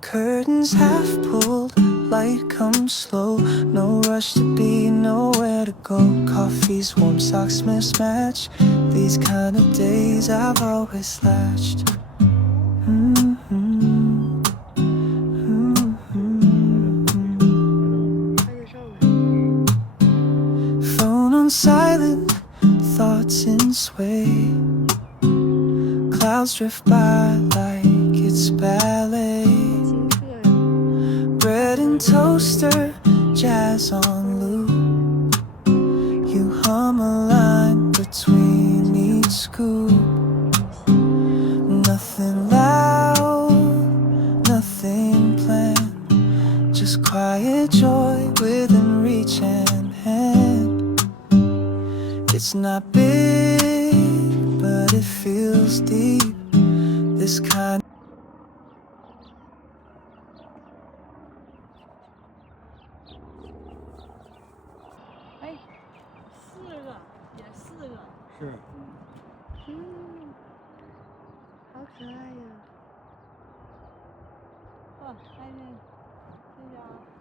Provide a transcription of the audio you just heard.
Curtains half pulled, light comes slow. No rush to be, nowhere to go. Coffee's warm, socks mismatch. These kind of days I've always latched. Phone on silent, thoughts in sway. Clouds drift by like it's ballet. Bread and toaster, jazz on loop. You hum a line between each scoop. Nothing loud, nothing planned. Just quiet joy within reach and hand. It's not big, but it feels deep. This kind.哎，4个，也4个。是。好可爱呀！哇，还得，这家。